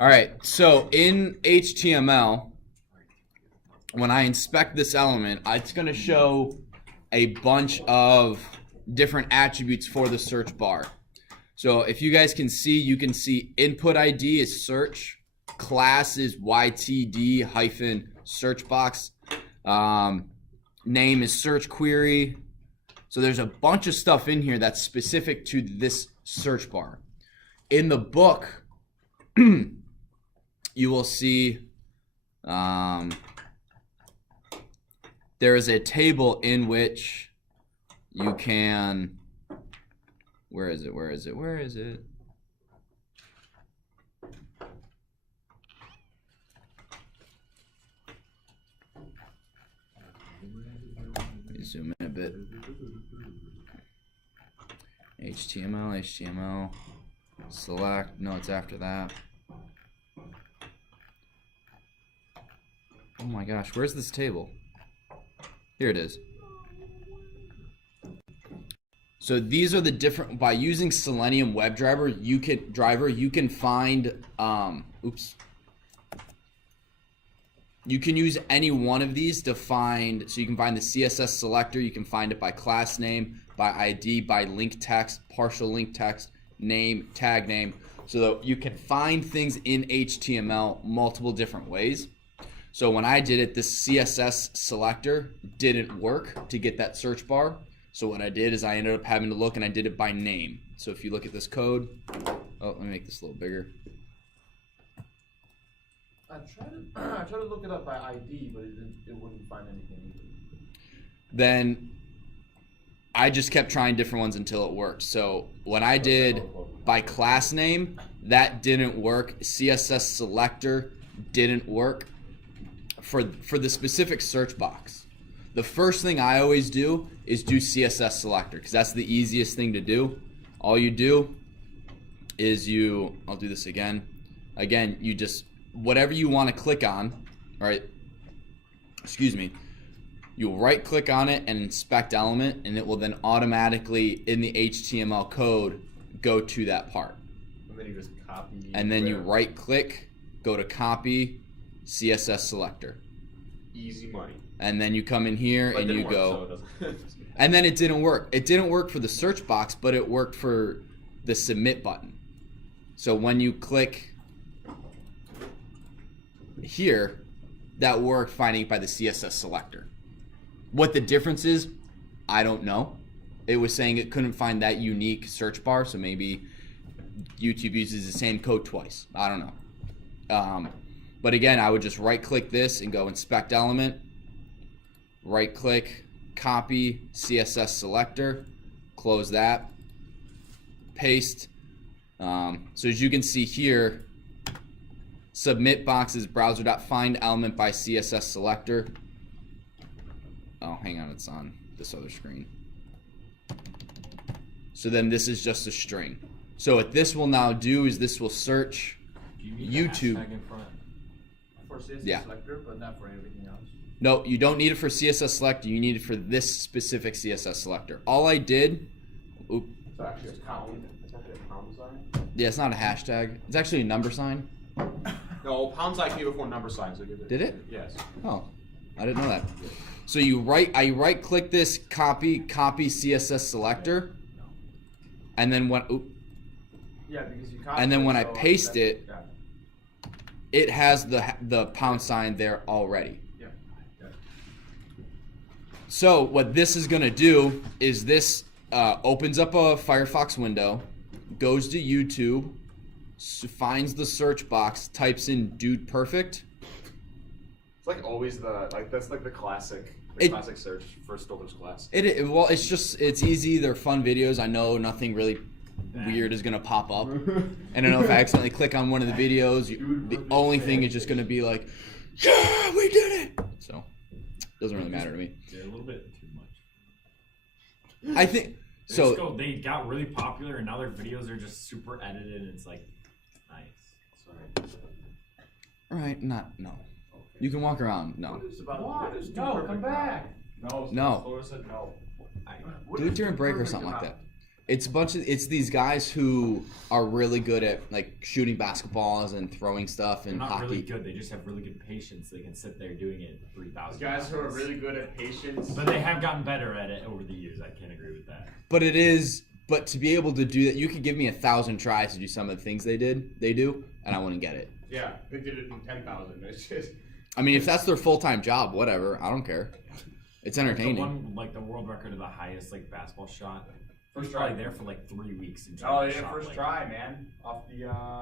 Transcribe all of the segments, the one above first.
All right, so in HTML, when I inspect this element, it's going to show a bunch of different attributes for the search bar. So if you guys can see, you can see input ID is search, class is YTD hyphen SearchBox, name is search query. So there's a bunch of stuff in here that's specific to this search bar. In the book, you will see there is a table in which you can, where is it? Let me zoom in a bit. HTML, select, no, it's after that. Oh my gosh, where's this table? Here it is. So these are the different, by using Selenium WebDriver, you can find, you can use any one of these to find, so you can find the CSS selector, you can find it by class name, by ID, by link text, partial link text, name, tag name, so that you can find things in HTML multiple different ways. So when I did it, this CSS selector didn't work to get that search bar. So what I did is I ended up having to look, and I did it by name. So if you look at this code, oh, let me make this a little bigger. I tried to look it up by ID, but it wouldn't find anything either. Then I just kept trying different ones until it worked. So when I did by class name, that didn't work. CSS selector didn't work for the specific search box. The first thing I always do is do CSS selector, because that's the easiest thing to do. All you do is I'll do this again. Again, you just, whatever you want to click on, right? Excuse me. You'll right click on it and inspect element, and it will then automatically in the HTML code go to that part. And then you just copy. And then you right click, go to copy, CSS selector. Easy money. And then you come in here and you go, so and then it didn't work. It didn't work for the search box, but it worked for the submit button. So when you click here, that worked finding it by the CSS selector. What the difference is, I don't know. It was saying it couldn't find that unique search bar, so maybe YouTube uses the same code twice. I don't know. But again, I would just right click this and go inspect element, right click, copy, CSS selector, close that, paste. So as you can see here, SubmitBox is browser.find element by CSS selector. Oh, hang on, it's on this other screen. So then this is just a string. So what this will now do is this will search YouTube. For CSS selector, but not for everything else. No, you don't need it for CSS selector. You need it for this specific CSS selector. All I did, It's actually a pound. It's actually a pound sign. yeah, it's not a hashtag. It's actually a number sign. No, pound sign came before number sign. So Did it? Yes. Oh, I didn't know that. So I right click this, copy CSS selector, and then when because you copy and then when I so paste it, yeah. it has the pound sign there already. Yeah. So what this is gonna do is this opens up a Firefox window, goes to YouTube, finds the search box, types in "dude perfect." It's like always that's like the classic classic search for Stoller's class. Well, it's easy. They're fun videos. I know nothing really weird is gonna pop up, and I know if I accidentally click on one of the videos, the only thing is just gonna be like, "Yeah, we did it." So it doesn't really matter to me. Yeah, a little bit too much. I think so. They got really popular, and now their videos are just super edited. And it's like, nice. Sorry. Right? No. You can walk around. No. What is no, come back. No. Stoller said no. Do it during break or something like that. It's these guys who are really good at like shooting basketballs and throwing stuff They're and not hockey. really good. They just have really good patience. They can sit there doing it 3,000 Guys who are times. really good at patience. But they have gotten better at it over the years. I can't agree with that. But to be able to do that, you could give me 1,000 tries to do some of the things they do, and I wouldn't get it. Yeah, they did it in 10,000. It's just. I mean, if that's their full-time job, whatever. I don't care. It's entertaining. The one, like the world record of the highest like basketball shot. First First probably try. there for like 3 weeks. Oh, Until yeah, first try, man. Off the.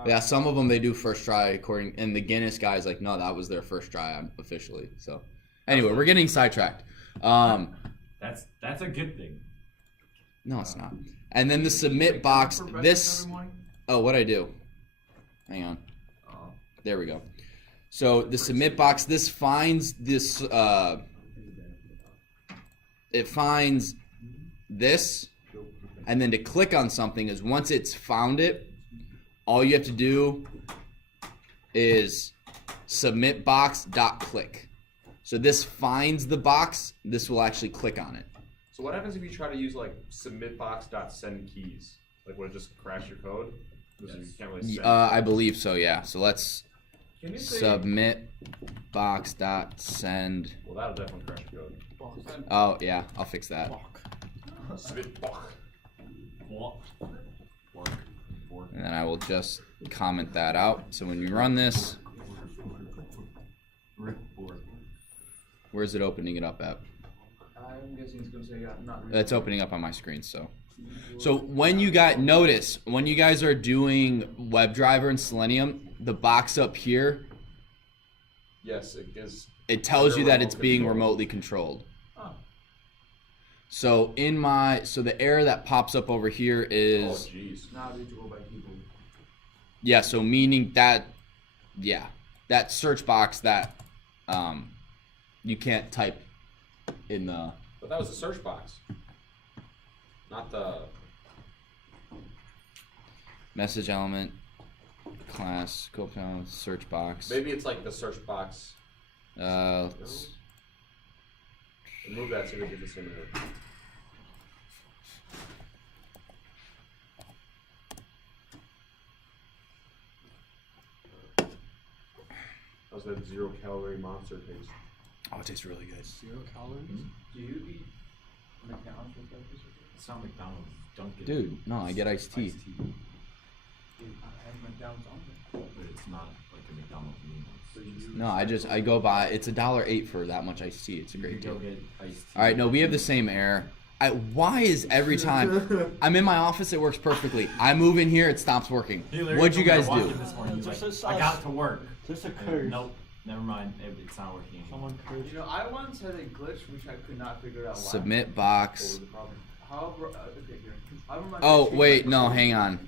Yeah, some of them they do first try according, and the Guinness guy's like, no, that was their first try officially. So, anyway, we're getting sidetracked. That's a good thing. No, it's not. And then the submit box. This. Oh, what'd I do? Hang on. Oh. There we go. So the submit box. This finds this. It finds this, and then to click on something is once it's found it, all you have to do is submit box.click. So this finds the box. This will actually click on it. So what happens if you try to use like submitbox.send keys? Like would it just crash your code? Because you can't really send. I believe so. Yeah. So let's Can you say submit box.send. Well, that'll definitely crash your code. Oh yeah, I'll fix that. Submitbox. And then I will just comment that out. So when you run this, where's it opening it up at? I'm guessing it's gonna say not really. That's opening up on my screen. So when you guys notice when you guys are doing WebDriver and Selenium, the box up here, Yes, it gives. it tells you that Remote it's being control. remotely controlled. Oh. So the error that pops up over here Oh, is jeez. Not reachable by people. yeah. So meaning that that search box that you can't type in the But that was the search box, not the. message element class scope down search box. Maybe it's like the search box. Let's- Remove that so we get the same error. How's that 0-calorie monster taste? oh, it tastes really good. 0 calories? Do you eat McDonald's with breakfast? It's not McDonald's. Dunkin'. Dude, no, I get iced tea. Dude, I have McDonald's on there. But it's not like a McDonald's meal. So you No, I go buy. It's $1.08 for that much iced tea. It's a You great go deal. get iced tea. All right, no, we have the same error. Why is every time I'm in my office, it works perfectly. I move in here, it stops working. He literally What'd you told me guys to walk do? in this morning, he's Just like, a I sauce. got to work. Just a And curse. nope, never mind. It's not working. Someone cursed. You know, I once had a glitch which I could not figure out why. Submit What was box. the problem? However, okay, here. However much I Oh change wait, my no, program, hang on.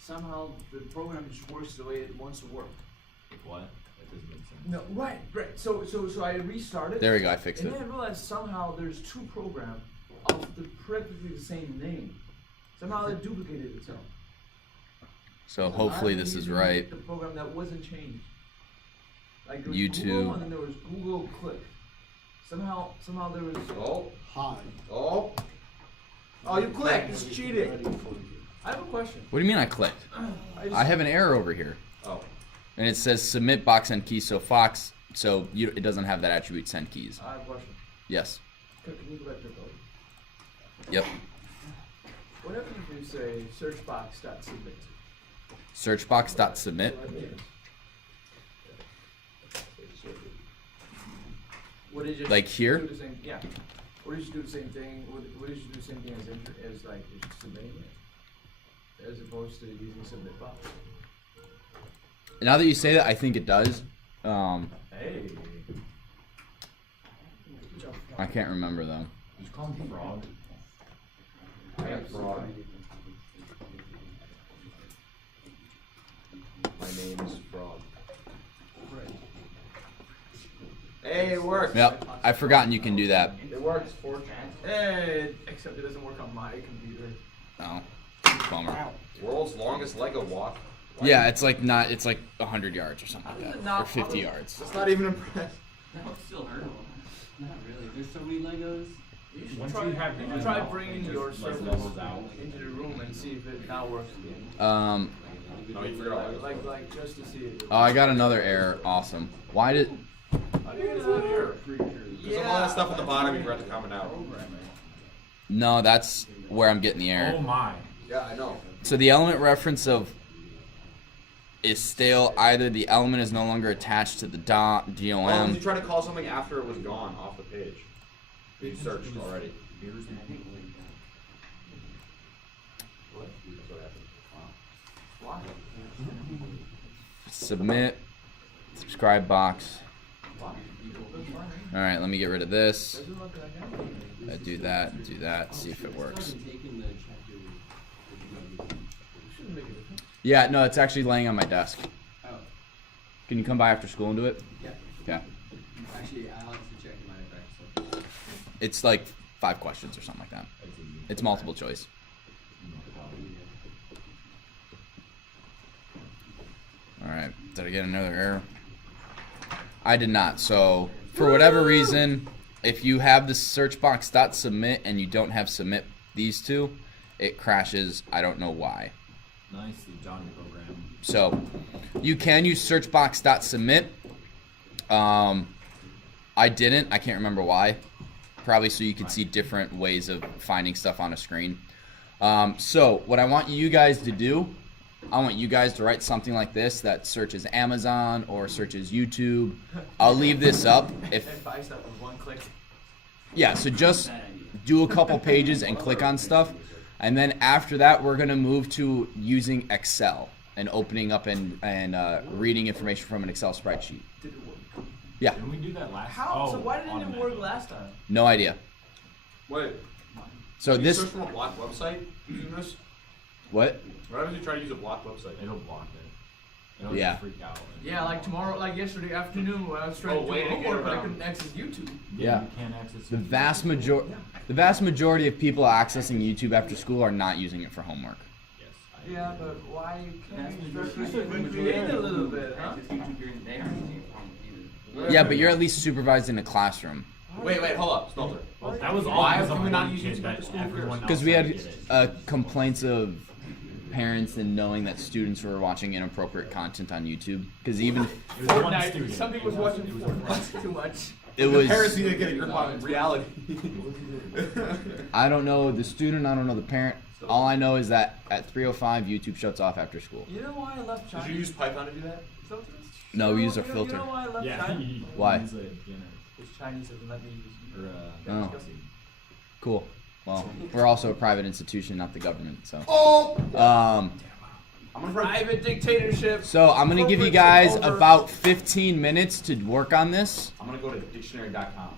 Somehow the program just works the way it wants to work. What? That doesn't make sense. No, right. So I restarted. There we go. I fixed And it. then I realized somehow there's 2 programs of practically the same name. Somehow it duplicated itself. So hopefully I'm this is using right. The program that wasn't changed. Like there was YouTube. Google and then there was Google Click. Somehow there was. Oh, Hi. oh. Oh, you clicked. It's cheating. Ready for you. I have a question. What do you mean I clicked? I have an error over here, Oh. and it says submit box send keys. So Fox, it doesn't have that attribute send keys. I have a question. Yes. Can you go back to the code? Yep. What happens if you say searchbox.submit? Searchbox.submit. What did you Like here? Do the same, yeah. Or did you do the same thing? What did you do the same thing as like just submitting it, as opposed to using submit box? Now that you say that, I think it does. Hey. I can't remember though. Just call him Frog. I am fraud. My name is Frog. Hey, it works. Yep. I've forgotten you can do that. It works. 4 Hey, except it doesn't work on my computer. Oh, bummer. World's longest Lego walk. Yeah, it's like 100 yards or something like that, Not or 50 probably- yards. That's not even impressed. That would still hurt. Not really. There's so many Legos. You should Once try, you have the try email, bringing just your let service those out. into the room and see if it now works again. No, you figured out. Like just to see it. Oh, I got another error. Awesome. Why did? How do you get that error? There's all that stuff at the bottom you forgot to comment out. No, that's where I'm getting the Oh error. my. Yeah, I know. So the element reference of is stale. Either the element is no longer attached to the Well, you DOM. try to call something after it was gone off the page. You searched already. Submit. Subscribe box. All right, let me get rid of this. Do that. Do that. See if it works. Yeah, no, it's actually laying on my desk. Oh, Can you come by after school and do it? yeah. Okay. Actually, I'll have to check my back. So. It's like 5 questions or something like that. It's multiple choice. All right. Did I get another error? I did not. So for whatever reason, if you have the SearchBox.submit and you don't have submit these two, it crashes. I don't know why. Nicely done, program. So you can use SearchBox.submit. I didn't. I can't remember why. Probably so you can see different ways of finding stuff on a screen. So what I want you guys to do, I want you guys to write something like this that searches Amazon or searches YouTube. I'll leave this up. And buy stuff with one click. Yeah, so just do a couple pages and click on stuff. And then after that, we're going to move to using Excel and opening up and reading information from an Excel spreadsheet. Did it work? Yeah, Didn't we do that last How? Oh, So why didn't it automatic. work last time? no idea. Wait. So you this, search from a blocked website using this? what? What happens if you try to use a blocked website? It'll block it. It'll Yeah. just freak out. Yeah, like tomorrow, like yesterday afternoon when I was trying Oh, to wait, do to get homework, but I around. couldn't access YouTube. Yeah. You can't access The it. vast majority of people accessing YouTube after school are not using it for homework. Yes. Yeah, but why can't you That's just the recreate a little bit, huh? Yeah, but you're at least supervised in a classroom. Wait, hold up. Smelter. Well, that was all Why because have of we not one used kid YouTube that at school? everyone else Because we had had to get it. complaints of parents and knowing that students were watching inappropriate content on YouTube. Because even It was one Fortnite. student. Some people was It was- watching it was Fortnite too much. it The parents was, need to get a grip on reality. I don't know the student, I don't know the parent. All I know is that at 3:05 YouTube shuts off after school. You know why I left China? Did you use Python to do that? No, we use a You filter. know why I left Yeah. China? Why? He's a beginner. Because Chinese doesn't let me use Or, Oh. disgusting. Cool. Well, we're also a private institution, not the government. So, Oh! I'm gonna Private dictatorship. so I'm gonna give you Corporate guys takeover. about 15 minutes to work on this. I'm gonna go to dictionary.com.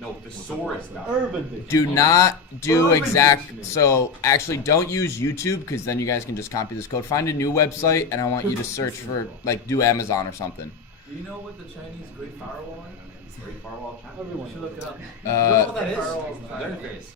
No, thesaurus.com. Urban. Do not do Urban exact. Dictionary. So actually, don't use YouTube because then you guys can just copy this code. Find a new website, and I want you to search for like do Amazon or something. Do you know what the Chinese Great Firewall is? Great Firewall China. You should look it up. Uh, what that is? Firewall is Their face.